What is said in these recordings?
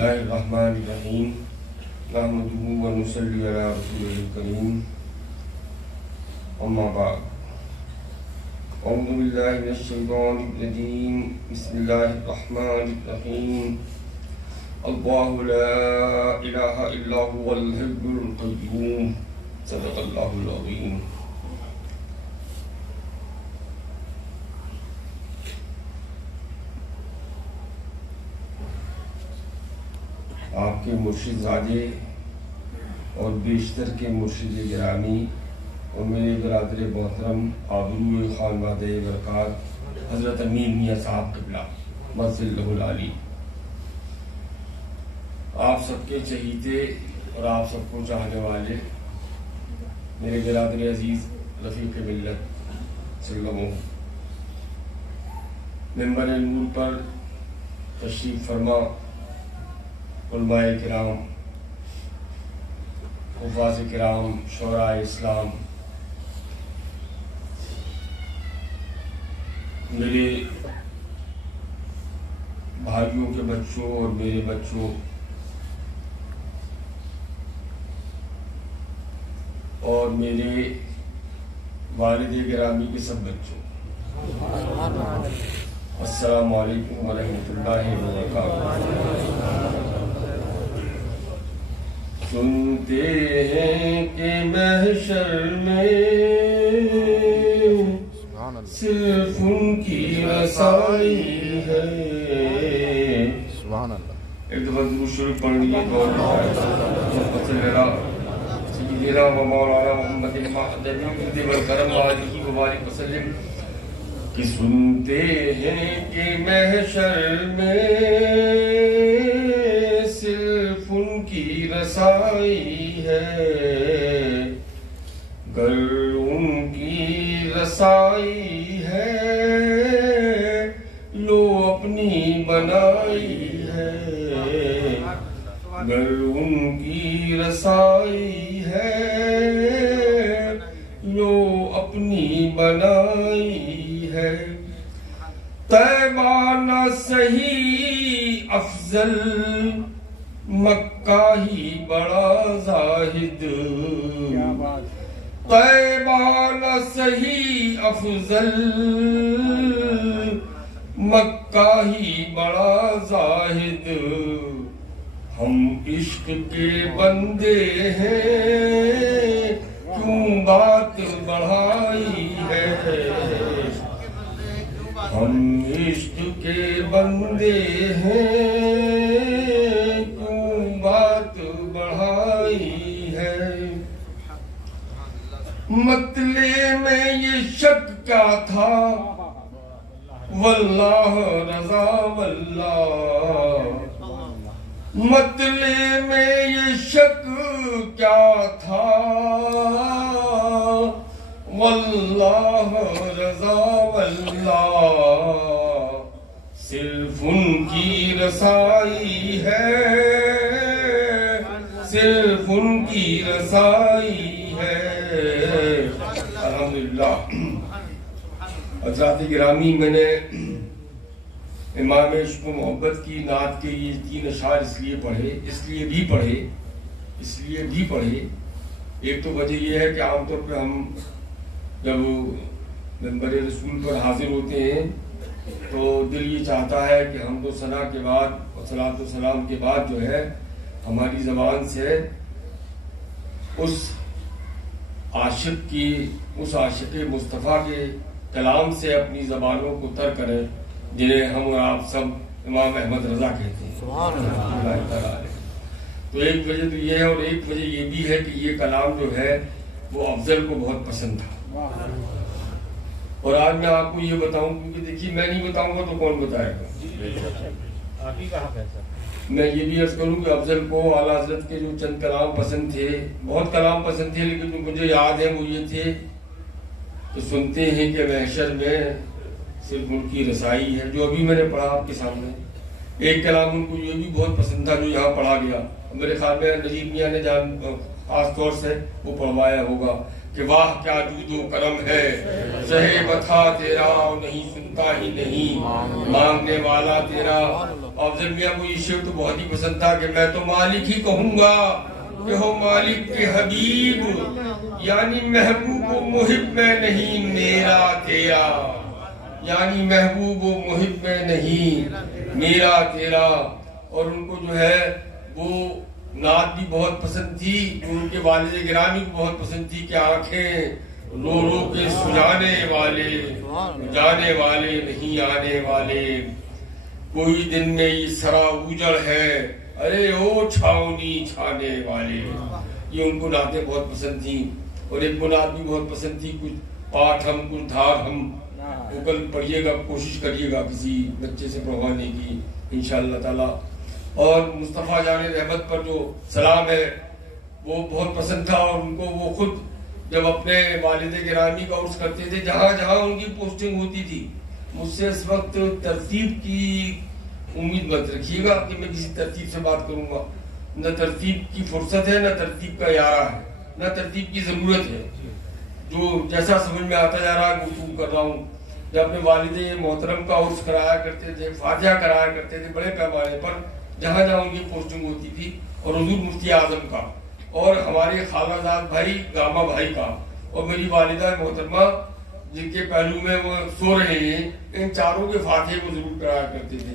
الله الرحمن الرحيم نحمده ونصلي على رسوله الكريم أما بعد أعوذ بالله من الشيطان الرجيم بسم الله الرحمن الرحيم الله لا إله إلا هو الحي القيوم صدق الله العظيم. آپ کے مرشد زادے اور بیشتر کے مرشد گرامی اور میرے برادر محترم آبرو خانوادہ برکات حضرت امین میاں صاحب قبلہ مسجد العالی، آپ سب کے چہیتے اور آپ سب کو چاہنے والے میرے برادر عزیز رفیق ملت سلموں، ممبر نور پر تشریف فرما علماء کرام، حفاظ کرام، شعراء اسلام، میرے بھائیوں کے بچوں اور میرے بچوں اور میرے والد گرامی کے سب بچوں، السلام علیکم ورحمۃ اللہ وبرکاتہ۔ سنتے ہیں کہ محشر میں صرف ان کی رسائی ہے۔ ایک دفعہ درود شریف پڑھ لیے تو سیدنا و مولانا محمد المہدی والکرم علیہ وبارک وسلم کہ سنتے ہیں کہ محشر میں صرف ان کی رسائی ہے، گر ان کی رسائی ہے لو اپنی بنائی ہے، گر ان کی رسائی ہے لو اپنی بنائی ہے۔ طیبہ نہ صحیح افضل مکہ ہی بڑا زاہد، طیبہ نہ صحیح افضل مکہ ہی بڑا زاہد، ہم عشق کے بندے ہیں کیوں بات بڑھائی ہے، ہم عشق کے بندے ہیں کیوں بات بڑھائی ہے۔ مطلع میں یہ شک کیا تھا واللہ رضا واللہ، مطلع میں یہ شک کیا تھا واللہ رضا واللہ، صرف ان کی رسائی ہے، صرف ان کی رسائی ہے۔ الحمدللہ حضرات گرامی، میں نے امام عشق و محبت کی نعت کے یہ 3 اشعار اس لیے بھی پڑھے۔ ایک تو وجہ یہ ہے کہ عام طور پہ ہم جب منبر رسول پر حاضر ہوتے ہیں تو دل یہ چاہتا ہے کہ حمد و ثنا کے بعد اور صلاۃ و سلام کے بعد جو ہے ہماری زبان سے اس عاشق مصطفیٰ کے کلام سے اپنی زبانوں کو تر کریں جنہیں ہم اور آپ سب امام احمد رضا کہتے ہیں۔ تو ایک وجہ تو یہ ہے، اور ایک وجہ یہ بھی ہے کہ یہ کلام جو ہے وہ افضل کو بہت پسند تھا۔ اور آج میں آپ کو یہ بتاؤں، کیونکہ دیکھیے میں نہیں بتاؤں گا تو کون بتائے گا، میں یہ بھی عرض کروں کہ افضل کو اعلیٰ حضرت کے جو چند کلام پسند تھے، بہت کلام پسند تھے، لیکن جو مجھے یاد ہے وہ یہ تھے کہ سنتے ہیں کہ محشر میں صرف ان کی رسائی ہے، جو ابھی میں نے پڑھا آپ کے سامنے۔ ایک کلام ان کو یہ بھی بہت پسند تھا جو یہاں پڑھا گیا، میرے خیال میں نجیب میاں نے خاص طور سے وہ پڑھوایا ہوگا کہ واہ کیا جود و کرم ہے، شہ بتا تیرا نہیں سنتا ہی نہیں مانگنے والا تیرا۔ افضل میاں کو یہ شعر تو بہت ہی پسند تھا کہ میں تو مالک ہی کہوں گا کہ ہو مالک کے حبیب، یعنی محبوب و محب میں نہیں میرا تیرا، یعنی محبوب و محب میں نہیں میرا تیرا۔ اور ان کو جو ہے وہ نعت بھی بہت پسند تھی، ان کے والد گرامی کو بہت پسند تھی کہ آنکھیں رو رو کے سجانے والے، جانے والے نہیں آنے والے، کوئی دن میں یہ سرا اجڑ ہے، ارے او چھاؤنی چھانے والے۔ یہ ان کو نعتیں بہت پسند تھیں۔ اور ایک نعت بھی بہت پسند تھی، کچھ پاٹھ ہم کچھ دھار ہم، وہ کل پڑھیے گا، کوشش کریے گا کسی بچے سے پڑھوانے کی انشاءاللہ تعالی۔ اور مصطفیٰ جان رحمت پر جو سلام ہے وہ بہت پسند تھا، اور ان کو وہ خود جب اپنے والد گرامی کا عرض کرتے تھے جہاں جہاں ان کی پوسٹنگ ہوتی تھی، مجھ سے اس وقت ترتیب کی امید مت رکھیے گا کہ میں کسی ترتیب سے بات کروں گا، نہ ترتیب کی فرصت ہے، نہ ترتیب کا یارہ ہے، نہ ترتیب کی ضرورت ہے، جو جیسا سمجھ میں آتا جا رہا ہے گفتگو کر رہا ہوں۔ جب اپنے والد محترم کا عرض کرایا کرتے تھے، فاتحہ کرایا کرتے تھے بڑے پیمانے پر، جہاں جہاں ان کی پوسٹنگ ہوتی تھی، اور حضور مفتی اعظم کا، اور ہمارے خالہ زاد بھائی گاما بھائی کا، اور میری والدہ محترمہ جن کے پہلو میں وہ سو رہے ہیں، ان چاروں کے فاتحے کو ضرور کرایا کرتے تھے۔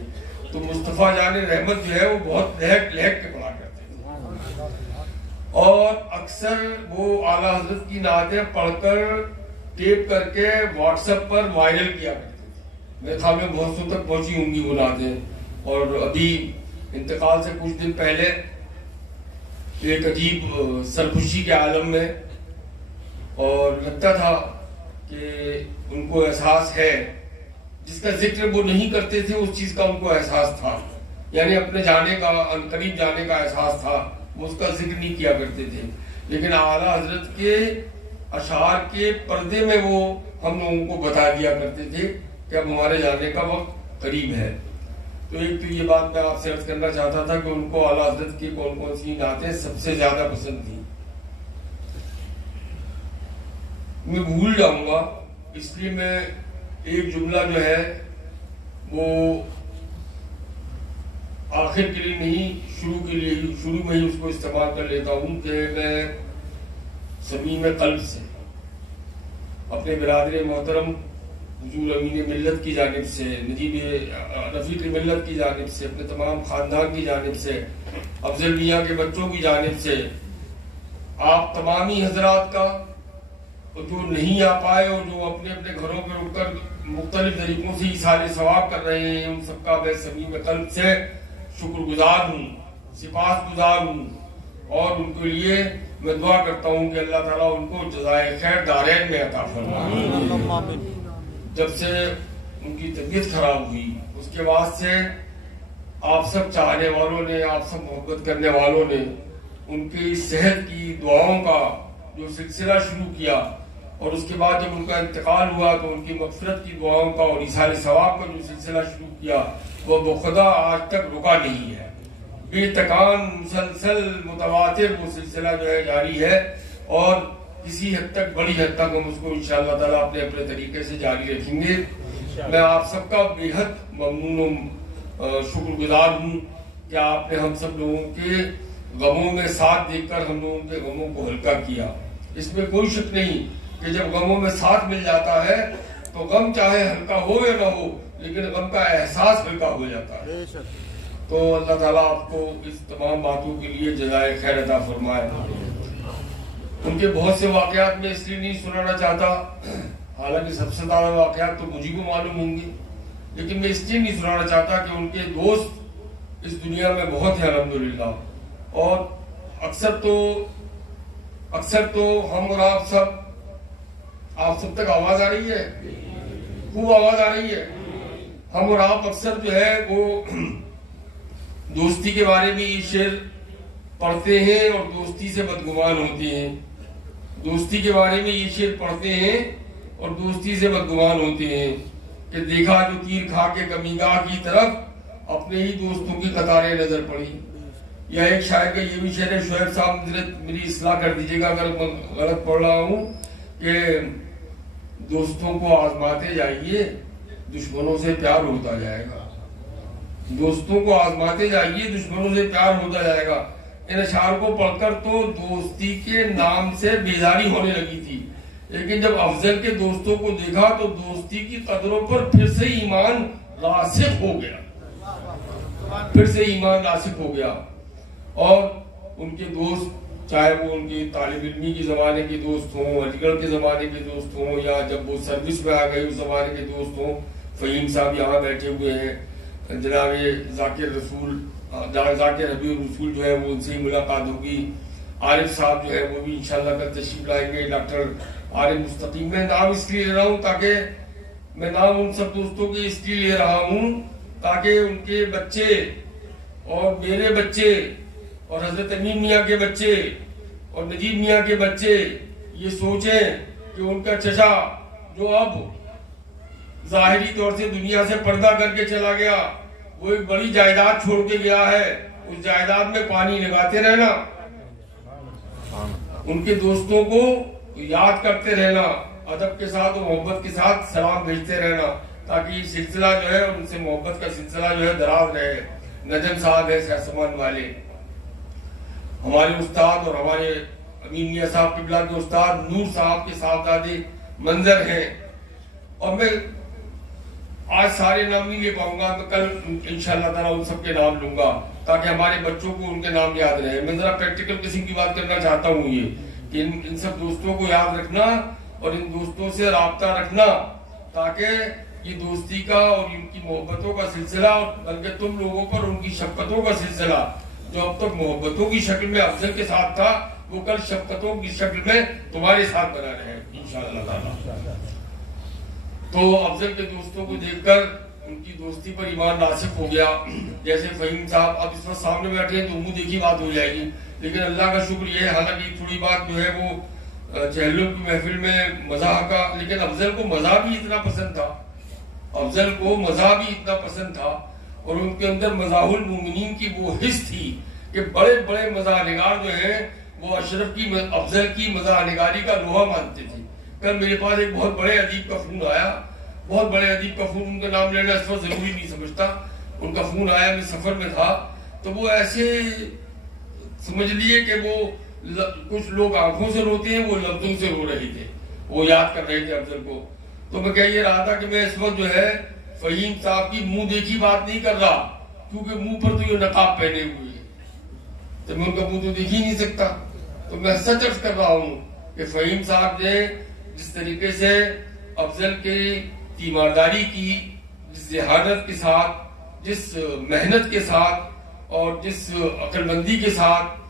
تو مصطفیٰ جان رحمت جو ہے وہ بہت لہک لہک کے پڑھا کرتے تھے، اور اکثر وہ اعلیٰ حضرت کی نعتیں پڑھ کر ٹیپ کر کے واٹس ایپ پر وائرل کیا کرتے تھے۔ میرے خیال میں بہت سو تک پہنچی ہوں گی وہ نعتیں۔ اور ابھی انتقال سے کچھ دن پہلے ایک عجیب سرخوشی کے عالم میں، اور لگتا تھا کہ ان کو احساس ہے، جس کا ذکر وہ نہیں کرتے تھے اس چیز کا ان کو احساس تھا، یعنی اپنے جانے کا، عنقریب جانے کا احساس تھا، وہ اس کا ذکر نہیں کیا کرتے تھے، لیکن اعلیٰ حضرت کے اشعار کے پردے میں وہ ہم لوگوں کو بتا دیا کرتے تھے کہ اب ہمارے جانے کا وقت قریب ہے۔ تو ایک تو یہ بات میں آپ سے عرض کرنا چاہتا تھا کہ ان کو اعلیٰ حضرت کی کون کون سی نعتیں سب سے زیادہ پسند تھیں۔ میں بھول جاؤں گا، اس لیے میں ایک جملہ جو ہے وہ آخر کے لیے نہیں، شروع میں ہی اس کو استعمال کر لیتا ہوں کہ میں صمیم قلب سے اپنے برادر محترم حضور امین ملت کی جانب سے، نجیب رفیق ملت کی جانب سے، اپنے تمام خاندان کی جانب سے، افضل میاں کے بچوں کی جانب سے، آپ تمامی حضرات کا، جو نہیں آ پائے اور جو اپنے اپنے گھروں پہ رک کر مختلف طریقوں سے ایصال ثواب کر رہے ہیں، ان سب کا میں صمیم قلب سے شکر گزار ہوں، سپاس گزار ہوں، اور ان کے لیے میں دعا کرتا ہوں کہ اللہ تعالیٰ ان کو جزائے خیر دارین میں عطا فرمائے۔ جب سے ان کی طبیعت خراب ہوئی اس کے بعد سے آپ سب چاہنے والوں نے، آپ سب محبت کرنے والوں نے ان کی صحت کی دعاؤں کا جو سلسلہ شروع کیا، اور اس کے بعد جب ان کا انتقال ہوا تو ان کی مغفرت کی دعاؤں کا اور ایصال ثواب کا جو سلسلہ شروع کیا، وہ بخدا آج تک رکا نہیں ہے، بے تکان مسلسل متواتر وہ سلسلہ جو ہے جاری ہے، اور کسی حد تک، بڑی حد تک ہم اس کو انشاءاللہ تعالیٰ اپنے اپنے طریقے سے جاری رکھیں گے۔ میں آپ سب کا بے حد ممنون و شکر گزار ہوں کہ آپ نے ہم سب لوگوں کے غموں میں ساتھ دیکھ کر ہم لوگوں کے غموں کو ہلکا کیا۔ اس میں کوئی شک نہیں کہ جب غموں میں ساتھ مل جاتا ہے تو غم چاہے ہلکا ہو یا نہ ہو، لیکن غم کا احساس ہلکا ہو جاتا ہے۔ تو اللہ تعالیٰ آپ کو اس تمام باتوں کے لیے جزائے خیر عطا فرمائے۔ ان کے بہت سے واقعات میں اس لیے نہیں سنانا چاہتا، حالانکہ سب سے زیادہ واقعات تو مجھے کو معلوم ہوں گے، لیکن میں اس لیے نہیں سنانا چاہتا کہ ان کے دوست اس دنیا میں بہت ہیں الحمدللہ، اور اکثر تو ہم اور آپ سب تک آواز آ رہی ہے، خوب آواز آ رہی ہے، ہم اور آپ اکثر جو ہے وہ دوستی کے بارے میں یہ شعر پڑھتے ہیں اور دوستی سے بدگمان ہوتے ہیں، دوستی کے بارے میں یہ شعر پڑھتے ہیں اور دوستی سے بدگمان ہوتے ہیں کہ دیکھا جو تیر کھا کے کمیگاہ کی طرف اپنے ہی دوستوں کی قطاریں نظر پڑی، یا ایک شاعر کا یہ بھی شعر ہے، شعیب صاحب میری اصلاح کر دیجیے گا اگر میں غلط پڑھ رہا ہوں، کہ دوستوں کو آزماتے جائیے دشمنوں سے پیار ہوتا جائے گا، دوستوں کو آزماتے جائیے دشمنوں سے پیار ہوتا جائے گا۔ ان اشعار کو پڑھ کر تو دوستی کے نام سے بیزاری ہونے لگی تھی، لیکن جب افضل کے دوستوں کو دیکھا تو دوستی کی قدروں پر پھر سے ایمان راسخ ہو گیا، پھر سے ایمان راسخ ہو گیا۔ اور ان کے دوست، چاہے وہ ان کے طالب علمی کے زمانے کے دوست ہوں، علی گڑھ کے زمانے کے دوست ہوں، یا جب وہ سروس میں آ گئے اس زمانے کے دوست ہوں، فہیم صاحب یہاں بیٹھے ہوئے ہیں، جناب ذاکر ربیع الرسول جو ہے وہ ان سے ہی ملاقات ہوگی، عارف صاحب جو ہے وہ بھی انشاءاللہ کل تشریف لائیں گے، ڈاکٹر عارف مستقیم۔ میں نام اس لیے لے رہا ہوں تاکہ میں نام ان سب دوستوں کے اس لیے لے رہا ہوں تاکہ ان کے بچے اور میرے بچے اور حضرت امین میاں کے بچے اور نجیب میاں کے بچے یہ سوچیں کہ ان کا چچا جو اب ظاہری طور سے دنیا سے پردہ کر کے چلا گیا، وہ ایک بڑی جائیداد چھوڑ کے گیا ہے، اس جائیداد میں پانی لگاتے رہنا، ان کے دوستوں کو یاد کرتے رہنا، ادب کے ساتھ اور محبت کے ساتھ سلام بھیجتے رہنا، تاکہ یہ سلسلہ جو ہے ان سے محبت کا سلسلہ جو ہے دراز رہے۔ نجم صاحب ہے سہسمان والے، ہمارے استاد اور ہمارے امین میاں صاحب قبلہ کے استاد نور صاحب کے صاحبزادے منظر ہیں، اور میں آج سارے نام نہیں لے پاؤں گا، میں کل انشاءاللہ تعالیٰ ان سب کے نام لوں گا تاکہ ہمارے بچوں کو ان کے نام یاد رہے۔ میں ذرا پریکٹیکل قسم کی بات کرنا چاہتا ہوں، یہ کہ ان سب دوستوں کو یاد رکھنا اور ان دوستوں سے رابطہ رکھنا، تاکہ یہ دوستی کا اور ان کی محبتوں کا سلسلہ، اور بلکہ تم لوگوں پر ان کی شفقتوں کا سلسلہ جو اب تک محبتوں کی شکل میں افضل کے ساتھ تھا، وہ کل شفقتوں کی شکل میں تمہارے ساتھ بنا رہے انشاءاللہ تعالیٰ۔ تو افضل کے دوستوں کو دیکھ کر ان کی دوستی پر ایمان راسخ ہو گیا۔ جیسے فہیم صاحب اب اس وقت سامنے بیٹھے ہیں تو منہ دیکھی بات ہو جائے گی، لیکن اللہ کا شکر یہ ہے، حالانکہ تھوڑی بات جو ہے وہ چہلوں کی محفل میں مزاح کا، لیکن افضل کو مزاح بھی اتنا پسند تھا، افضل کو مزاح بھی اتنا پسند تھا، اور ان کے اندر مزاح المومنین کی وہ حس تھی کہ بڑے بڑے مزاح نگار جو ہیں وہ اشرف کی افضل کی مزاح نگاری کا لوہا مانتے تھے۔ کل میرے پاس ایک بہت بڑے ادیب کا فون آیا، بہت بڑے ادیب کا فون، ان کا نام لینا اس وقت ضروری نہیں سمجھتا، ان کا فون آیا، میں سفر میں تھا، تو وہ ایسے سمجھ لیے کہ وہ کچھ لوگ آنکھوں سے روتے ہیں، وہ لفظوں سے رو رہے تھے، وہ یاد کر رہے تھے افضل کو۔ تو میں کہہ یہ رہا تھا کہ میں اس وقت جو ہے فہیم صاحب کی منہ دیکھی بات نہیں کر رہا، کیونکہ منہ پر تو یہ نقاب پہنے ہوئے ہیں تو میں ان کا منہ تو دیکھ ہی نہیں سکتا، تو میں سچ عرض کر رہا ہوں کہ فہیم صاحب نے جس طریقے سے افضل کی تیمارداری کی، جس ذہانت کے ساتھ، جس محنت کے ساتھ اور جس عقل مندی کے ساتھ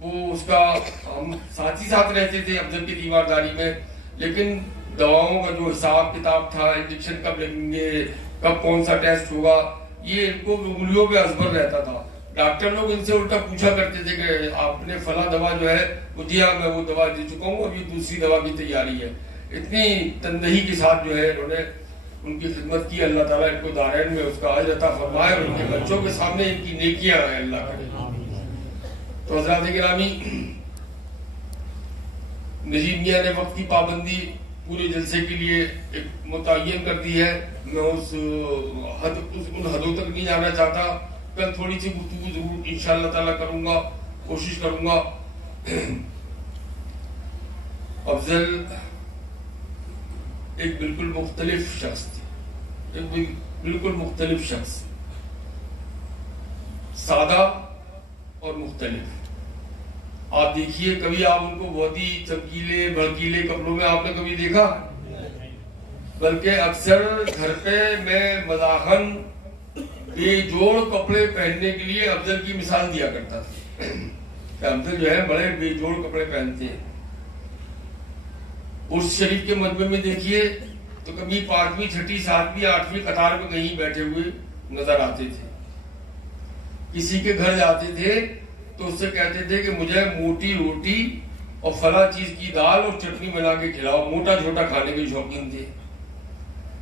وہ اس کا، ہم ساتھ ہی ساتھ رہتے تھے افضل کی تیمارداری میں، لیکن دواؤں کا جو حساب کتاب تھا، انجیکشن کب لگیں گے، کب کون سا ٹیسٹ ہوگا، یہ ان کو انگلیوں پہ ازبر رہتا تھا۔ ڈاکٹر لوگ ان سے الٹا پوچھا کرتے تھے کہ آپ نے فلاں دوا جو ہے وہ دیا، میں وہ دوا دے چکا ہوں، اب یہ دوسری دوا کی تیاری ہے۔ اتنی تندہی کے ساتھ جو ہے انہوں نے ان کی خدمت کی، اللہ تعالیٰ ان کو دارین میں اس کا اجر عطا فرمائے، اور ان کے بچوں کے سامنے ان کی نیکیاں ہیں اللہ کرے۔ تو حضرات گرامی، نجیب میاں نے وقت کی پابندی پورے جلسے کے لیے ایک متعین کر دی ہے، میں ان حدوں تک نہیں جانا چاہتا، کل تھوڑی سی گفتگو ضرور انشاءاللہ تعالیٰ کروں گا، کوشش کروں گا۔ افضل ایک بالکل مختلف شخص تھے، ایک بالکل مختلف شخص، سادہ اور مختلف۔ آپ دیکھیے، کبھی آپ ان کو بہت ہی چمکیلے بھڑکیلے کپڑوں میں آپ نے کبھی دیکھا؟ بلکہ اکثر گھر پہ میں مزاحن بے جوڑ کپڑے پہننے کے لیے افضل کی مثال دیا کرتا تھا کہ افضل جو ہے بڑے بے جوڑ کپڑے پہنتے ہیں۔ اس شریف کے مجمع میں دیکھیے تو کبھی 5ویں 6ٹھی 7ویں 8ویں قطار پہ کہیں بیٹھے ہوئے نظر آتے تھے۔ کسی کے گھر جاتے تھے تو اس سے کہتے تھے کہ مجھے موٹی روٹی اور فلاں چیز کی دال اور چٹنی بنا کے کھلاؤ، موٹا چھوٹا کھانے کے شوقین تھے۔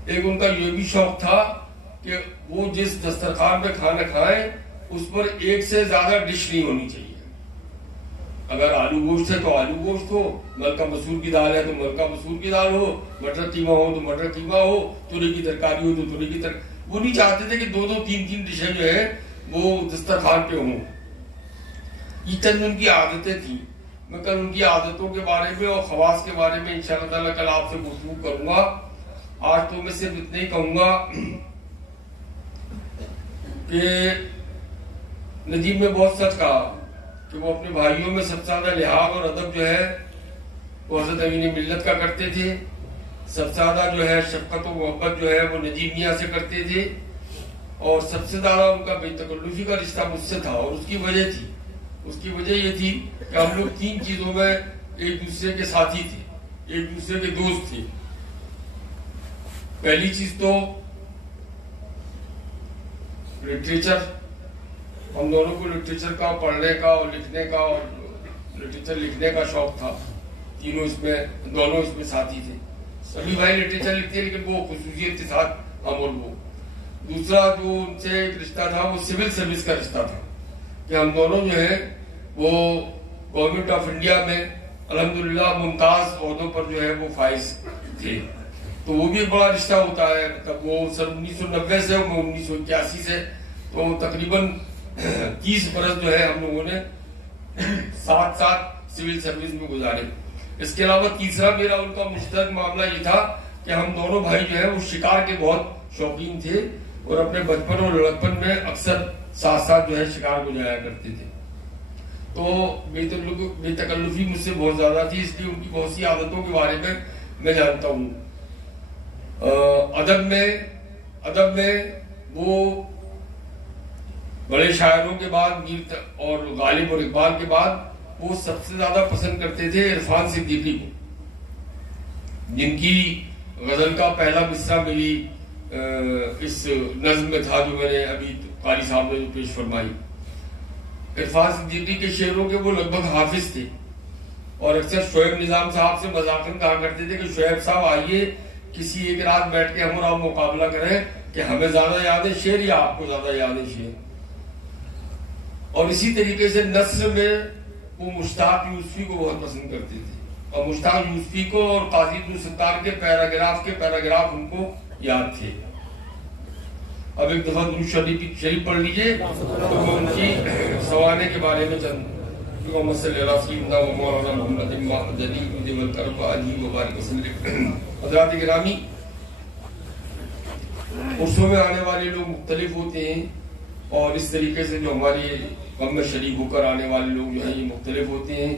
ایک ان کا یہ بھی شوق تھا کہ وہ جس دسترخوان پہ کھانا کھائیں اس پر ایک سے زیادہ ڈش نہیں ہونی چاہیے. اگر آلو گوشت ہے تو آلو گوشت ہو، ملکہ مسور کی دال ہے تو ملکہ مسور کی دال ہو، مٹر قیمہ ہو تو مٹر قیمہ ہو، تورے کی ترکاری ہو تو تورے کی ترکاری. وہ نہیں چاہتے تھے کہ دو دو تین تین ڈشیں جو ہے وہ دسترخوان پہ ہوں. یہ چند ان کی عادتیں تھیں. میں کل ان کی عادتوں کے بارے میں اور خواص کے بارے میں انشاءاللہ تعالیٰ کل آپ سے گفتگو کروں گا. آج تو میں صرف اتنا ہی کہوں گا کہ نجیب نے بہت سچ کہا کہ وہ اپنے بھائیوں میں سب سے زیادہ لحاظ اور ادب جو ہے وہ حضرت امین ملت کا کرتے تھے. سب سے زیادہ جو ہے شفقت و محبت جو ہے وہ نجیب میاں سے کرتے تھے. اور سب سے زیادہ ان کا بے تکلفی کا رشتہ مجھ سے تھا. اور اس کی وجہ تھی، اس کی وجہ یہ تھی کہ ہم لوگ تین چیزوں میں ایک دوسرے کے ساتھی تھے، ایک دوسرے کے دوست تھے. پہلی چیز تو لٹریچر. ہم دونوں کو لٹریچر کا پڑھنے کا اور لکھنے کا اور لٹریچر لکھنے کا شوق تھا. تینوں اس میں، دونوں اس میں ساتھی تھے. سبھی بھائی لٹریچر لکھتے ہیں لیکن وہ خصوصیت کے ساتھ ہم اور وہ. دوسرا جو ان سے ایک رشتہ تھا وہ سول سروس کا رشتہ تھا کہ ہم دونوں جو ہے وہ گورنمنٹ آف انڈیا میں الحمدللہ ممتاز عہدوں پر جو ہے وہ فائز تھے. تو وہ بھی ایک بڑا رشتہ ہوتا ہے. تب وہ سن 1990 سے، میں 1981 سے، تو تقریباً 30 برس جو ہے ہم لوگوں نے ساتھ ساتھ سول سروس میں گزارے. اس کے علاوہ تیسرا میرا ان کا مشترک معاملہ یہ تھا کہ ہم دونوں بھائی جو ہے وہ شکار کے بہت شوقین تھے اور اپنے بچپن اور لڑکپن میں اکثر ساتھ ساتھ جو ہے شکار کو جایا کرتے تھے. تو بے تکلفی مجھ سے بہت زیادہ تھی، اس لیے ان کی بہت سی عادتوں کے بارے میں جانتا ہوں. ادب میں وہ بڑے شاعروں کے بعد میر اور غالب اور اقبال کے بعد وہ سب سے زیادہ پسند کرتے تھے عرفان صدیقی کو، جن کی غزل کا پہلا مصرع میری اس نظم میں تھا جو میں نے ابھی قاری صاحب نے جو پیش فرمائی. عرفان صدیقی کے شعروں کے وہ لگ بھگ حافظ تھے اور اکثر شعیب نظام صاحب سے مذاقاً کہا کرتے تھے کہ شعیب صاحب آئیے کسی ایک رات بیٹھ کے ہم اور آپ مقابلہ کریں کہ ہمیں زیادہ یاد ہے شعر یا آپ کو زیادہ یاد ہے شعر. اور اسی طریقے سے نثر میں وہ مشتاق یوسفی کو بہت پسند کرتے تھے اور مشتاق یوسفی کو اور قاضی عبدالستار کے پیراگراف ان کو یاد تھے. اب ایک دفعہ درود شریف پڑھ لیجئے تو میں ان کی سوانے کے بارے میں چند اللہم صلی علی سیدنا و مولانا محمد جلیل والکرب علی وبارک وسلم. حضرات گرامی، عرصوں میں آنے والے لوگ مختلف ہوتے ہیں اور اس طریقے سے جو ہمارے غم میں شریک ہو کر آنے والے لوگ جو ہیں یہ مختلف ہوتے ہیں.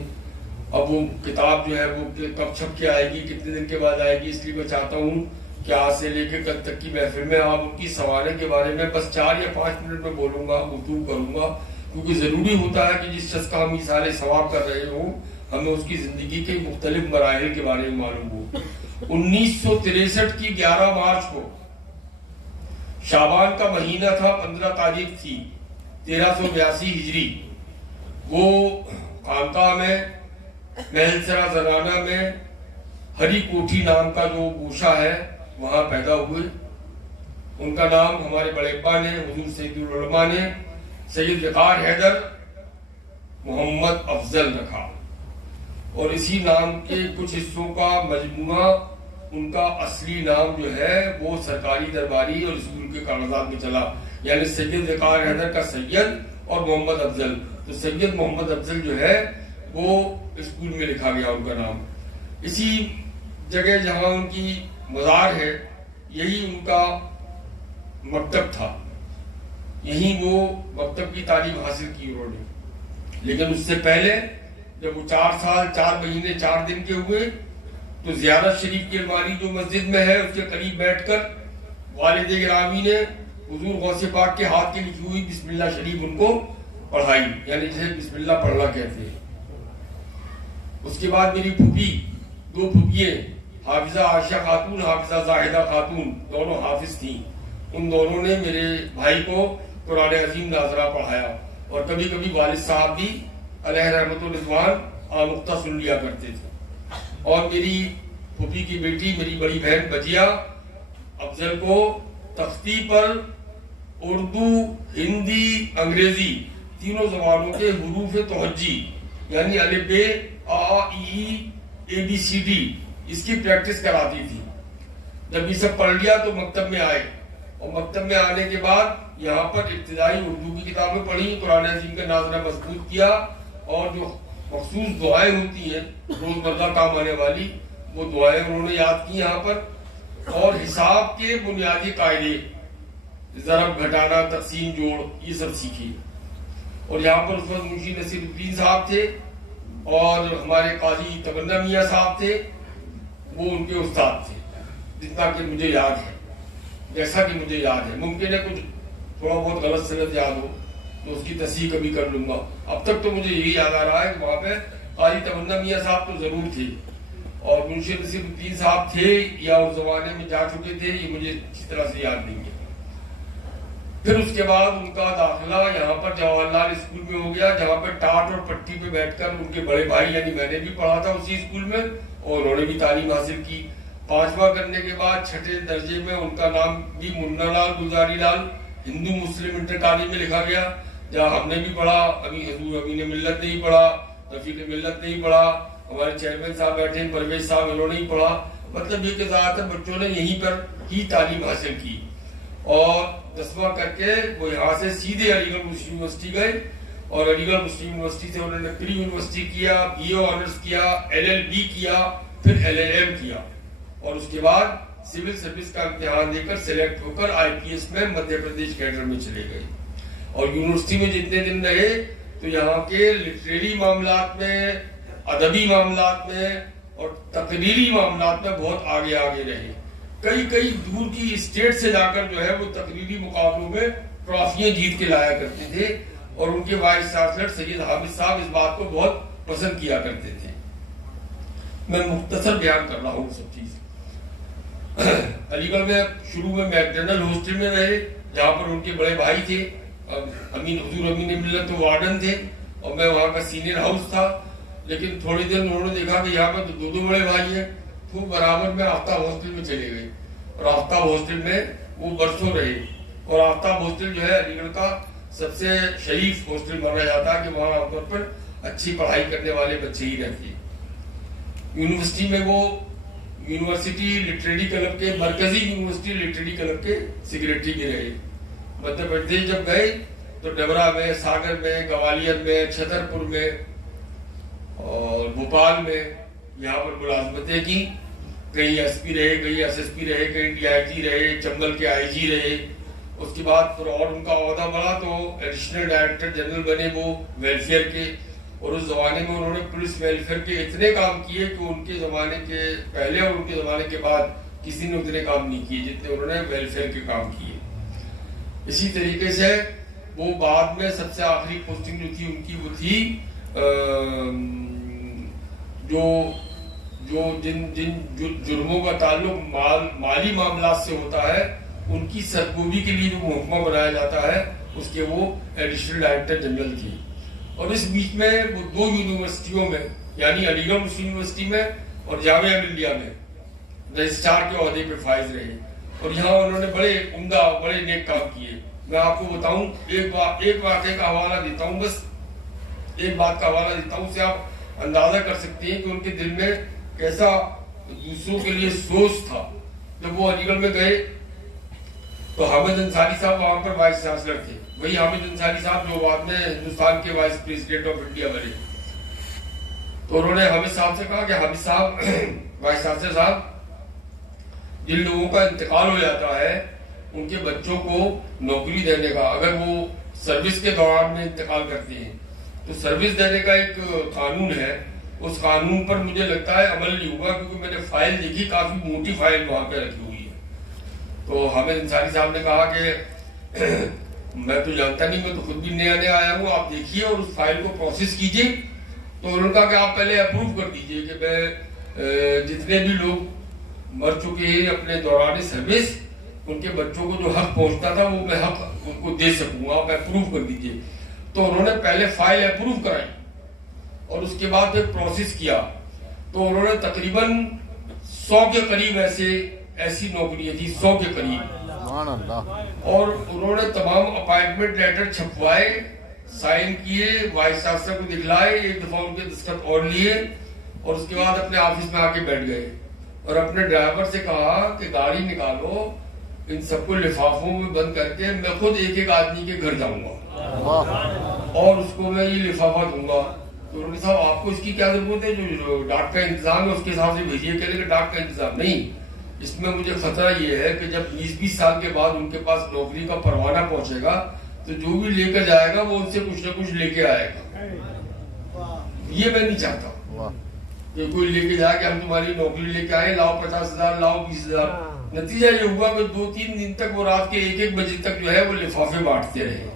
اب وہ کتاب جو ہے وہ کب چھپ کے آئے گی، کتنے دن کے بعد آئے گی، اس لیے میں چاہتا ہوں کہ آج سے لے کے کل تک کی محفل میں آپ ان کی سوانے کے بارے میں بس 4 یا 5 منٹ میں بولوں گا، گفتگو کروں گا، کیونکہ ضروری ہوتا ہے کہ جس شخص کا ہم اثار ثواب کر رہے ہوں ہمیں اس کی زندگی کے مختلف مراحل کے بارے میں معلوم ہو. 1963 کی 11 مارچ کو شعبان کا مہینہ تھا، 15 تاریخ تھی 1382 ہجری. وہ خانقاہ میں محل سرا زنانہ میں ہری کوٹھی نام کا جو گوشہ ہے وہاں پیدا ہوئے. ان کا نام ہمارے بڑے ابا نے، حضور سید العلماء نے سید وقار حیدر محمد افضل رکھا اور اسی نام کے کچھ حصوں کا مجموعہ ان کا اصلی نام جو ہے وہ سرکاری درباری اور اسکول کے کاغذات میں چلا، یعنی سید وقار حیدر کا سید اور محمد افضل. تو سید محمد افضل جو ہے وہ اسکول میں لکھا گیا ان کا نام. اسی جگہ جہاں ان کی مزار ہے یہی ان کا مکتب تھا، یہیں وہ مکتب کی تعلیم حاصل کی انہوں نے. لیکن اس سے پہلے جب وہ 4 سال 4 مہینے 4 دن کے ہوئے تو زیارت شریف کی الماری جو مسجد میں ہے اس کے قریب بیٹھ کر والد گرامی نے حضور غوث پاک کے ہاتھ کی لکھی ہوئی بسم اللہ شریف ان کو پڑھائی، یعنی جسے بسم اللہ پڑھنا کہتے ہیں. اس کے بعد میری پھوپھی، 2 پھوپھیاں، حافظہ عائشہ خاتون، حافظہ زاہدہ خاتون، دونوں حافظ تھیں. ان دونوں نے میرے بھائی کو قرآن عظیم ناظرہ پڑھایا اور کبھی کبھی والد صاحب بھی علیہ رحمت و رضوان آموختہ سن لیا کرتے تھے. اور میری پھوپھی کی بیٹی میری بڑی بہن بجیا افضل کو تختی پر اردو، ہندی، انگریزی تینوں زبانوں کے حروف توجی یعنی الف ب آ ای اے بی سی ڈی اس کی پریکٹس کراتی تھی۔ جب یہ سب پڑھ لیا تو مکتب میں آئے، اور مکتب میں آنے کے بعد یہاں پر ابتدائی اردو کی کتابیں پڑھی، قرآن عظیم کا ناظرہ مضبوط کیا، اور جو مخصوص دعائیں ہوتی ہیں روزمرہ کام آنے والی وہ دعائیں انہوں نے یاد کی یہاں پر، اور حساب کے بنیادی قاعدے ضرب، گھٹانا، تقسیم، جوڑ یہ سب سیکھی۔ اور یہاں پر اس وقت منشی نصیر الدین صاحب تھے اور ہمارے قاضی تمنا میاں صاحب تھے، وہ ان کے استاد تھے جتنا کہ مجھے یاد ہے، جیسا کہ مجھے یاد ہے۔ ممکن ہے کچھ تھوڑا بہت غلط سند یاد ہو تو اس کی تصحیح کبھی کر لوں گا۔ اب تک تو مجھے یہی یاد آ رہا ہے کہ وہاں پہ قاضی تمنا میاں صاحب تو ضرور تھے، اور منشی نصیر الدین صاحب تھے یا اس زمانے میں جا چکے تھے یہ مجھے اچھی طرح سے یاد نہیں ہے۔ پھر اس کے بعد ان کا داخلہ یہاں پر جواہر لال اسکول میں ہو گیا، جہاں پر ٹاٹ اور پٹی پہ بیٹھ کر ان کے بڑے بھائی یعنی میں نے بھی پڑھا تھا اسی اسکول میں، اور انہوں نے بھی تعلیم حاصل کی۔ 5واں کرنے کے بعد 6 درجے میں ان کا نام بھی منا لال گلزاری لال ہندو مسلم انٹر کالج میں لکھا گیا، جہاں ہم نے بھی پڑھا، ابھی حضور امین ملت نے ہی پڑھا، رفیق ملت نے ہی پڑھا، ہمارے چیئرمین صاحب بیٹھے پرویز صاحب انہوں نے ہی پڑھا۔ مطلب یہ کہ زیادہ تر بچوں نے یہیں پر ہی تعلیم حاصل کی، اور 10واں کر کے وہ یہاں سے سیدھے علی گڑھ مسلم یونیورسٹی گئے، اور علی گڑھ مسلم یونیورسٹی سے انہوں نے پری یونیورسٹی کیا، بی اے آنرز کیا، LLB کیا، پھر LLM کیا، اور اس کے بعد سول سروس کا امتحان دے کر سلیکٹ ہو کر IPS میں مدھیہ پردیش کیڈر میں چلے گئے۔ اور یونیورسٹی میں جتنے دن رہے تو یہاں کے لٹریری معاملات میں، ادبی معاملات میں اور تقریری معاملات میں بہت آگے آگے رہے۔ کئی دور کی اسٹیٹ سے جا کر جو ہے وہ تقریری مقابلوں میں ٹرافیاں جیت کے لایا کرتے تھے، اور ان کے وائس چانسلر سید حامد صاحب اس بات کو بہت پسند کیا کرتے تھے۔ میں مختصر بیان کر رہا ہوں سب چیز۔ علی گڑھ میں شروع میں میکڈونلڈ ہاسٹل میں رہے، جہاں پر ان کے بڑے بھائی تھے، حضور امین ملت تو وارڈن تھے، اور میں وہاں کا سینئر ہاؤس تھا۔ لیکن تھوڑی دیر انہوں نے دیکھا کہ یہاں پر 2 بڑے بھائی ہیں، تو برابر میں آفتاب ہاسٹل میں چلے گئے، اور آفتاب ہاسٹل میں وہ برسوں رہے۔ اور آفتاب ہاسٹل جو ہے علی گڑھ کا سب سے شریف ہاسٹل مانا جاتا ہے، کہ وہاں عام طور پر اچھی پڑھائی کرنے والے بچے ہی رہتے ہیں۔ یونیورسٹی میں وہ یونیورسٹی لٹریری کلب کے، مرکزی یونیورسٹی لٹریری کلب کے سیکریٹری بھی رہے۔ مدھیہ پردیش جب گئے تو ڈبرا میں، ساگر میں، گوالیر میں، چھترپور میں اور بھوپال میں یہاں پر ملازمتیں کی۔ کئی SP رہے، کئی SSP رہے، کئی DIG رہے، چنبل کے IG رہے۔ اس کے بعد پھر اور ان کا عہدہ بڑھا تو ایڈیشنل ڈائریکٹر جنرل بنے وہ ویلفیئر کے، اور اس زمانے میں انہوں نے پولیس ویلفیئر کے اتنے کام کیے کہ ان کے زمانے کے پہلے اور ان کے زمانے کے بعد کسی نے اتنے کام نہیں کیے جتنے انہوں نے ویلفیئر کے کام کیے۔ اسی طریقے سے وہ بعد میں سب سے آخری پوسٹنگ جو تھی ان کی وہ تھی جو جن جرموں کا تعلق مالی معاملات سے ہوتا ہے ان کی سرگوبی کے لیے جو محکمہ بنایا جاتا ہے اس کے وہ ایڈیشنل ڈائریکٹر جنرل تھی۔ اور اس بیچ میں وہ 2 یونیورسٹیوں میں یعنی علی گڑھ مسلم یونیورسٹی میں اور جامعہ ملیہ میں رجسٹرار کے عہدے پہ فائز رہے، اور یہاں انہوں نے بڑے عمدہ بڑے نیک کام کیے۔ میں آپ کو بتاؤں ایک واقعے کا حوالہ دیتا ہوں، بس ایک بات کا حوالہ دیتا ہوں، اس سے آپ اندازہ کر سکتے ہیں کہ ان کے دل میں کیسا دوسروں کے لیے سوچ تھا۔ جب وہ علی گڑھ میں گئے تو حامد انصاری صاحب وہاں پر وائس چانسلر تھے، وہی حامد انصاری صاحب جو بعد میں ہندوستان کے وائس پریزیڈنٹ آف انڈیا بنے۔ تو انہوں نے حامد صاحب سے کہا کہ حامد صاحب، وائس چانسلر صاحب، جن لوگوں کا انتقال ہو جاتا ہے ان کے بچوں کو نوکری دینے کا، اگر وہ سروس کے دوران میں انتقال کرتے ہیں تو سروس دینے کا ایک قانون ہے، اس قانون پر مجھے لگتا ہے عمل نہیں ہوا، کیونکہ میں نے فائل دیکھی، کافی موٹی فائل وہاں پہ رکھی ہوئی ہے۔ تو حامد انصاری صاحب نے کہا کہ میں تو جانتا نہیں، میں تو خود بھی نیا آیا ہوں، آپ دیکھیے اور اس فائل کو پروسیس کیجئے۔ تو انہوں نے کہا کہ آپ پہلے اپروو کر دیجئے کہ میں جتنے بھی لوگ مر چکے ہیں اپنے دوران سروس ان کے بچوں کو جو حق پہنچتا تھا وہ میں حق ان کو دے سکوں، آپ اپروو کر دیجئے۔ تو انہوں نے پہلے فائل اپروو کرائی اور اس کے بعد پھر پروسیس کیا، تو انہوں نے تقریباً 100 کے قریب ایسی نوکریاں تھی، 100 کے قریب اور انہوں نے تمام اپائنٹمنٹ لیٹر چھپوائے، سائن کیے، وائس چانسلر کو دکھلائے، ایک دفعہ ان کے دستخط اور لیے، اور اس کے بعد اپنے آفس میں آ کے بیٹھ گئے اور اپنے ڈرائیور سے کہا کہ گاڑی نکالو، ان سب کو لفافوں میں بند کر کے میں خود ایک ایک آدمی کے گھر جاؤں گا اور اس کو میں یہ لفافہ دوں گا۔ تو انہوں نے صاحب آپ کو اس کی کیا ضرورت ہے، جو ڈاک کا انتظام ہے اس کے حساب سے بھیجیے۔ کہہ لیں کہ ڈاک کا انتظام نہیں، اس میں مجھے خطرہ یہ ہے کہ جب 20-20 سال کے بعد ان کے پاس نوکری کا پروانہ پہنچے گا تو جو بھی لے کر جائے گا وہ ان سے کچھ نہ کچھ لے کے آئے گا۔ یہ میں نہیں چاہتا کہ کوئی لے کے جائے کہ ہم تمہاری نوکری لے کے آئے، لاؤ 50,000، لاؤ 20,000۔ نتیجہ یہ ہوا کہ 2-3 دن تک وہ رات کے 1-1 بجے تک جو ہے وہ لفافے بانٹتے رہے،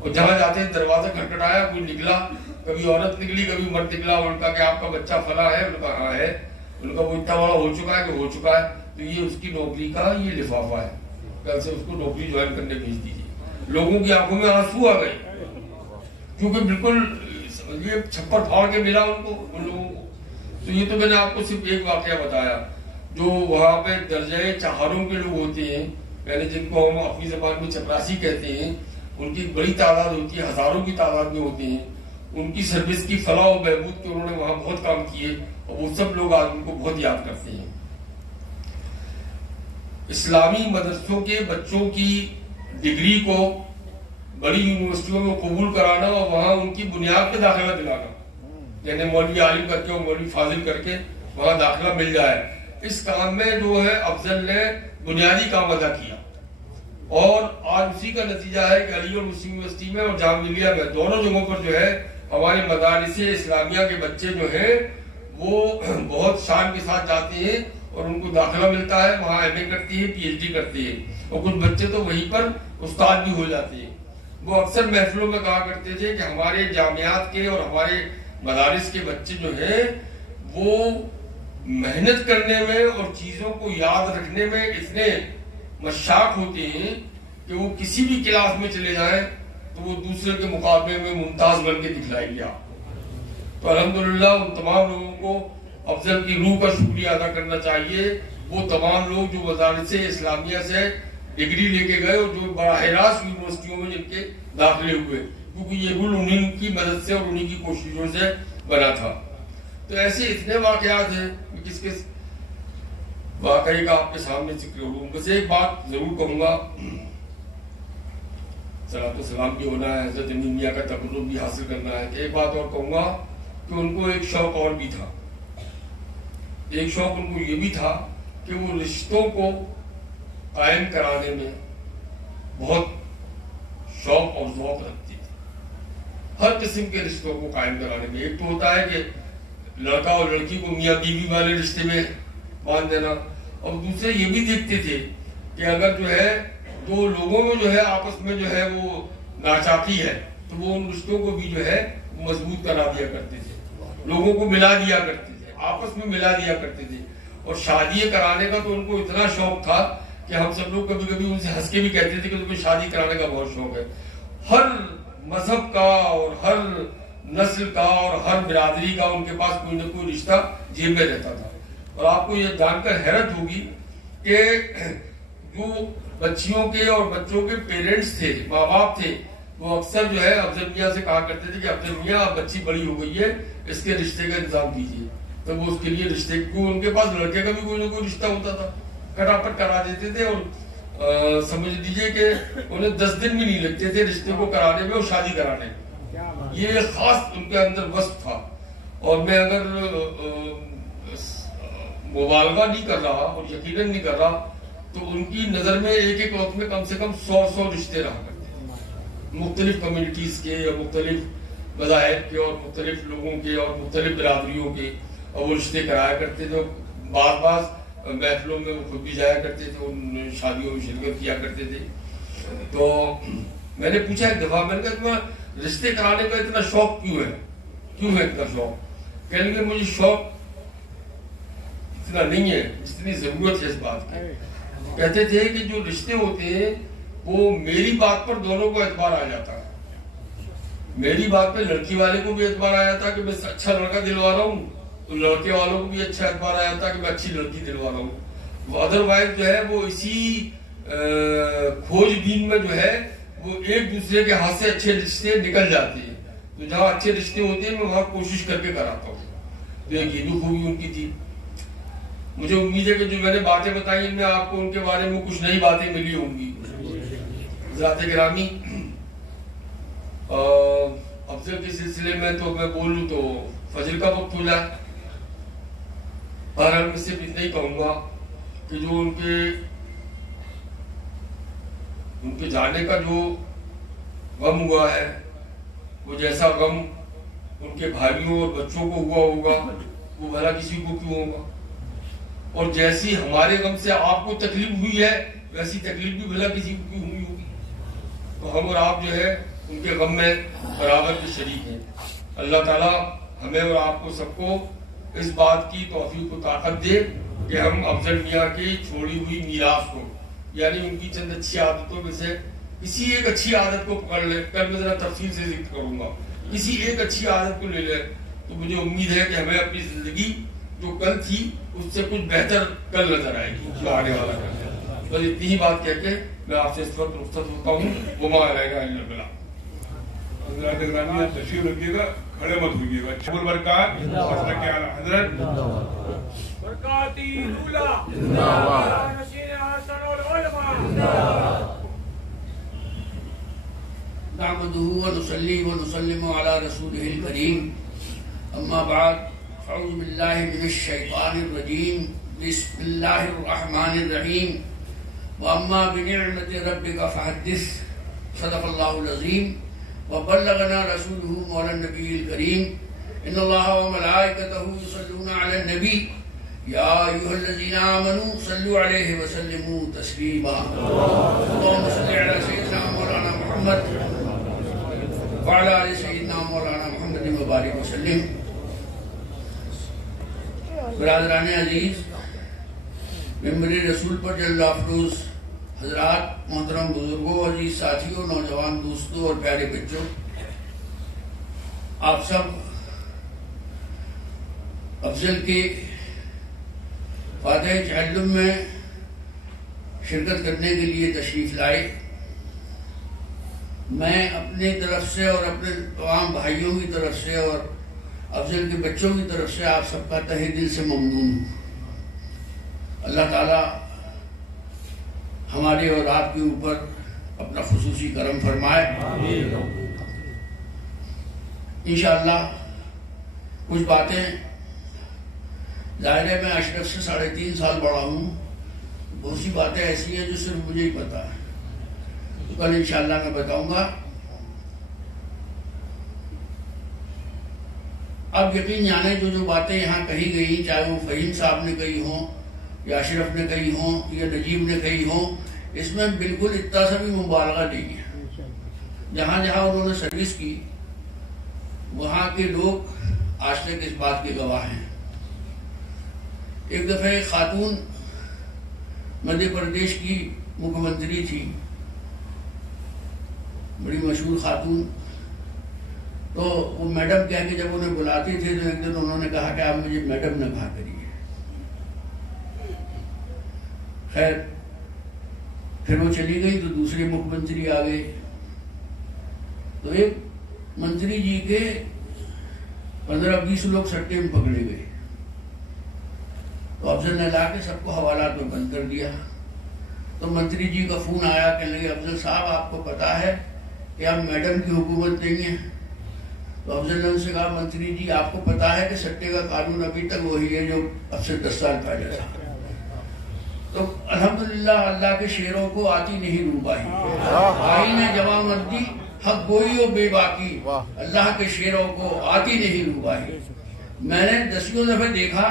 اور جہاں جاتے ہیں دروازہ کھٹکھٹایا، کوئی نکلا، کبھی عورت نکلی کبھی مرد نکلا، ان کا کہ آپ کا بچہ فلاں ہے، ان کا ہاں ہے، ان کا وہ اتنا بڑا ہو چکا ہے کہ ہو چکا ہے، تو یہ اس کی نوکری کا یہ لفافہ ہے، کل سے اس کو نوکری جوائن کرنے بھیج دیجیے۔ لوگوں کی آنکھوں میں آنسو آ گئے، کیونکہ بالکل یہ چھپر پھاڑ کے ملا ان کو، ان لوگوں کو۔ تو یہ تو میں نے آپ کو صرف ایک واقعہ بتایا۔ جو وہاں پہ درجۂ چہاروں کے لوگ ہوتے ہیں، یعنی جن کو ہم اپنی زبان میں چپراسی کہتے ہیں، ان کی بڑی تعداد ہوتی ہے، ہزاروں کی تعداد میں ہوتے ہیں، ان کی سروس کی فلاح و بہبود کے انہوں نے وہاں بہت کام کیے، اور وہ سب لوگ آج ان کو بہت یاد کرتے ہیں۔ اسلامی مدرسوں کے بچوں کی ڈگری کو بڑی یونیورسٹیوں میں قبول کرانا اور وہاں ان کی بنیاد پہ داخلہ دلانا، یعنی مولوی عالم کر کے اور مولوی فاضل کر کے وہاں داخلہ مل جائے، اس کام میں جو ہے افضل نے بنیادی کام ادا کیا، اور آج اسی کا نتیجہ ہے کہ علی گڑھ مسلم یونیورسٹی میں اور جامعہ ملیہ میں دونوں جگہوں پر جو ہے ہمارے مدارس اسلامیہ کے بچے جو ہیں وہ بہت شان کے ساتھ جاتے ہیں اور ان کو داخلہ ملتا ہے، وہاں ایم اے کرتے ہیں، پی ایچ ڈی کرتے ہیں، اور کچھ بچے تو وہیں پر استاد بھی ہو جاتے ہیں۔ وہ اکثر محفلوں میں کہا کرتے تھے کہ ہمارے جامعات کے اور ہمارے مدارس کے بچے جو ہیں وہ محنت کرنے میں اور چیزوں کو یاد رکھنے میں اتنے مشاق ہوتے ہیں کہ وہ کسی بھی کلاس میں چلے جائیں تو وہ دوسرے کے مقابلے میں ممتاز بن کے دکھلائیں گے۔ تو الحمدللہ ان تمام لوگوں کو افضل کی روح کا شکریہ ادا کرنا چاہیے، وہ تمام لوگ جو مدارس اسلامیہ سے ڈگری لے کے گئے اور جو براہ راست یونیورسٹیوں میں جن کے داخلے ہوئے، کیونکہ یہ رول انہیں کی مدد سے اور انہیں کی کوششوں سے بنا تھا۔ تو ایسے اتنے واقعات ہیں، کس کس واقعی کا آپ کے سامنے ذکر کروں، بس ایک بات ضرور کہوں گا، صلاۃ و سلام بھی ہونا ہے، حضرت امین میاں کا تقرب بھی حاصل کرنا ہے، ایک بات اور کہوں گا کہ ان کو ایک شوق اور بھی تھا، ایک شوق ان کو یہ بھی تھا کہ وہ رشتوں کو قائم کرانے میں بہت شوق اور ذوق رکھتی تھی، ہر قسم کے رشتوں کو قائم کرانے میں۔ ایک تو ہوتا ہے کہ لڑکا اور لڑکی کو میاں بیوی والے رشتے میں باندھ دینا، اور دوسرے یہ بھی دیکھتے تھے کہ اگر جو ہے دو لوگوں میں جو ہے آپس میں جو ہے وہ ناچاکی ہے تو وہ ان رشتوں کو بھی جو ہے مضبوط کرا دیا کرتے تھے، لوگوں کو ملا دیا کرتے تھے، آپس میں ملا دیا کرتے تھے۔ اور شادی کرانے کا تو ان کو اتنا شوق تھا کہ ہم سب لوگ کبھی کبھی ان سے ہنس کے بھی کہتے تھے کہ تمہیں شادی کرانے کا بہت شوق ہے۔ ہر مذہب کا اور ہر نسل کا اور ہر برادری کا ان کے پاس کوئی نہ کوئی رشتہ جیب میں رہتا تھا، اور آپ کو یہ جان کر حیرت ہوگی کہ جو بچیوں کے اور بچوں کے پیرنٹس تھے، ماں باپ تھے، وہ اکثر جو ہے افضل میاں سے کہا کرتے تھے کہ افضل میاں اب بچی بڑی ہو گئی ہے، اس کے رشتے کا انتظام کیجیے، تو وہ اس کے لیے رشتے کو، ان کے پاس لڑکے کا بھی کوئی نہ کوئی رشتہ ہوتا تھا، کٹاپٹ کرا دیتے تھے، اور سمجھ لیجیے کہ انہیں 10 دن بھی نہیں لگتے تھے رشتے کو کرانے میں اور شادی کرانے میں۔ یہ خاص ان کے اندر وصف تھا، اور میں اگر مبالغہ نہیں کر رہا اور یقیناً نہیں کر رہا تو ان کی نظر میں ایک ایک وقت میں کم سے کم 100 رشتے رہا کرتے ہیں، مختلف کمیونٹیز کے اور مختلف مذاہب کے اور مختلف لوگوں کے اور مختلف برادریوں کے، اور وہ رشتے کرایا کرتے تھے۔ بعض محفلوں میں وہ خود بھی جایا کرتے تھے، ان شادیوں میں شرکت کیا کرتے تھے۔ تو میں نے پوچھا ایک دفعہ، میں نے کہا تمہیں رشتے کرانے کا اتنا شوق کیوں ہے اتنا شوق؟ کہنے لگے مجھے شوق اتنا نہیں ہے جتنی ضرورت ہے اس بات کی۔ کہتے تھے کہ جو رشتے ہوتے ہیں وہ میری بات پر دونوں کو اعتبار آ جاتا ہے، میری بات پہ لڑکی والے کو بھی اعتبار آیا تھا کہ میں اچھا لڑکا دلوا رہا ہوں، تو لڑکے والوں کو بھی اچھا اعتبار آیا تھا کہ میں اچھی لڑکی دلوا رہا ہوں۔ ادر وائز جو ہے وہ اسی کھوج بین میں جو ہے وہ ایک دوسرے کے ہاتھ سے اچھے رشتے نکل جاتے ہیں. تو جہاں اچھے رشتے ہوتے ہیں میں وہاں کوشش کر کے کراتا ہوں. تو ایک یہ بھی خوبی ان کی تھی. مجھے امید ہے کہ جو میں نے باتیں بتائی ان میں آپ کو ان کے بارے میں کچھ نئی باتیں ملی ہوں گی. ذات گرامی، افضل کے سلسلے میں تو میں بولوں تو فجر کا وقت ہو جائے. بہرحال میں صرف اتنا ہی کہوں گا کہ جو ان کے جانے کا جو غم ہوا ہے وہ جیسا غم ان کے بھائیوں اور بچوں کو ہوا ہوگا وہ بھلا کسی کو کیوں ہوگا. اور جیسی ہمارے غم سے آپ کو تکلیف ہوئی ہے ویسی تکلیف بھی بھلا کسی کو کیوں ہوئی ہوگی. تو ہم اور آپ جو ہے ان کے غم میں برابر کے شریک ہیں. اللہ تعالیٰ ہمیں اور آپ کو سب کو اس بات کی توفیق و طاقت دے کہ ہم افضل میاں کی چھوڑی ہوئی میراث کو، یعنی ان کی چند اچھی عادتوں میں سے کسی ایک اچھی عادت کو پکڑ لیں. کل میں ذرا تفصیل سے ذکر کروں گا. کسی ایک اچھی عادت کو لے لیں تو مجھے امید ہے کہ ہمیں اپنی زندگی جو کل تھی اس سے کچھ بہتر کل نظر آئے گی جو آنے والا کل ہے. بس اتنی ہی بات کہہ کے میں آپ سے اس وقت رخصت ہوتا ہوں. وما علینا الا البلاغ. حضرات گرامی آپ تشریف رکھیے گا، کھڑے مت ہوئیے گا. شب البرکات حضرت کے اعلیٰ حضرت برکاتی اولا نشین حسن العلماء. نحمده ونصلي ونسلم على رسوله الكريم. اما بعد اعوذ بالله من الشيطان الرجيم. بسم الله الرحمن الرحيم. واما بنعمة ربك فحدث. صدق الله العظيم. وبلغنا رسوله مولا النبي الكريم. ان الله وملائكته يصلون على النبي يا ايها الذين امنوا صلوا عليه وسلموا تسليما. اللهم صل على سيدنا مولانا محمد وعلى آل سیدنا مولانا محمد مبارک وسلم. برادران عزیز، ممبر رسول پر جل افروز حضرات، محترم بزرگوں، عزیز ساتھیوں، نوجوان دوستوں اور پیارے بچوں، آپ سب افضل کے فاتح تحلم میں شرکت کرنے کے لیے تشریف لائے. میں اپنے طرف سے اور اپنے تمام بھائیوں کی طرف سے اور افضل کے بچوں کی طرف سے آپ سب کا تہہ دل سے ممنون ہوں. اللہ تعالیٰ ہمارے اور آپ کے اوپر اپنا خصوصی کرم فرمائے. انشاءاللہ کچھ باتیں، ظاہر ہے میں اشرف سے 3.5 سال بڑا ہوں، بہت سی باتیں ایسی ہیں جو صرف مجھے ہی پتا ہے. کل انشاءاللہ میں بتاؤں گا. اب یقین جانے جو باتیں یہاں کہی گئی، چاہے وہ فہیم صاحب نے کہی ہوں یا اشرف نے کہی ہوں یا نجیب نے کہی ہوں، اس میں بالکل اتنا سا بھی مبالغہ نہیں ہے. جہاں جہاں انہوں نے سروس کی وہاں کے لوگ آج تک اس بات کے گواہ ہیں. ایک دفعہ ایک خاتون مدھیہ پردیش کی مکھ منتری تھی، بڑی مشہور خاتون. تو وہ میڈم کہہ کے جب انہیں بلاتے تھے تو ایک دن انہوں نے کہا کہ آپ مجھے میڈم نہ کہا کریے. خیر پھر وہ چلی گئی تو دوسرے مکھ منتری آ گئے. تو ایک منتری جی کے 15-20 لوگ سٹے میں پکڑے گئے. تو افضل نے لا کے سب کو حوالات میں بند کر دیا. تو منتری جی کا فون آیا، کہنے لگے افضل صاحب آپ کو پتا ہے کہ آپ میڈم کی حکومت نہیں ہے. تو افضل نے ان سے کہا منتری جی آپ کو پتا ہے کہ سٹے کا قانون ابھی تک وہی ہے جو اب سے 10 سال پہلے تھا. تو الحمدللہ اللہ کے شیروں کو آتی نہیں روبائی، آئین جوان مردی حق گوئی و بے باکی. اللہ کے شیروں کو آتی نہیں روبائی. میں نے 10 دفعہ دیکھا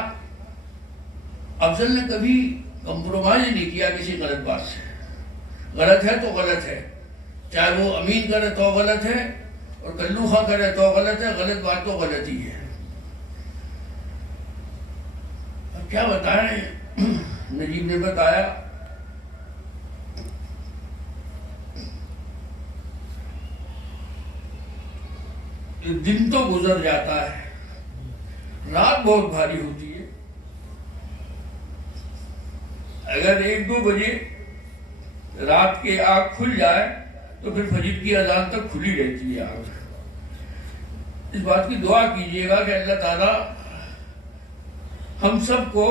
افضل نے کبھی کمپرومائز نہیں کیا کسی غلط بات سے. غلط ہے تو غلط ہے، چاہے وہ امین کرے تو غلط ہے اور کلو خاں کرے تو غلط ہے. غلط بات تو غلط ہی ہے. اب کیا بتائیں، نجیب نے بتایا دن تو گزر جاتا ہے، رات بہت بھاری ہوتی ہے. اگر 1-2 بجے رات کے آنکھ کھل جائے تو پھر فجر کی اذان تک کھلی رہتی ہے آنکھ. اس بات کی دعا کیجیے گا کہ اللہ تعالیٰ ہم سب کو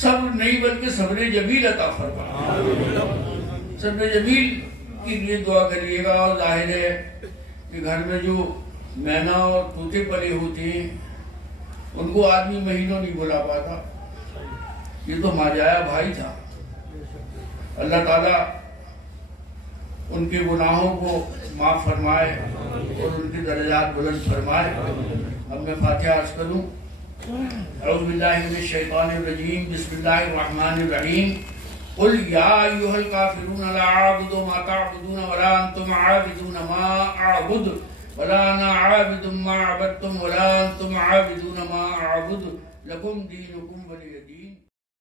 صبر نہیں بلکہ صبر جمیل عطا فرمائے. صبر جمیل کے لیے دعا کریے گا. اور ظاہر ہے کہ گھر میں جو مینا اور طوطے پلے ہوتے ہیں ان کو آدمی مہینوں نہیں بلا پاتا. یہ تو ماجایا بھائی تھا. اللہ تعالیٰ ان کے گناہوں کو معاف فرمائے اور ان کے درجات بلند فرمائے. اب میں فاتحہ عرض کروں. اعوذ باللہ من الشیطان الرجیم. بسم اللہ الرحمن الرحیم. قل یا ایھا الکافرون لا اعبد ما تعبدون ولا انتم عابدون ما اعبد ولا انا عابد ما عبدتم ولا انتم عابدون ما اعبد لکم دینکم ولی دین.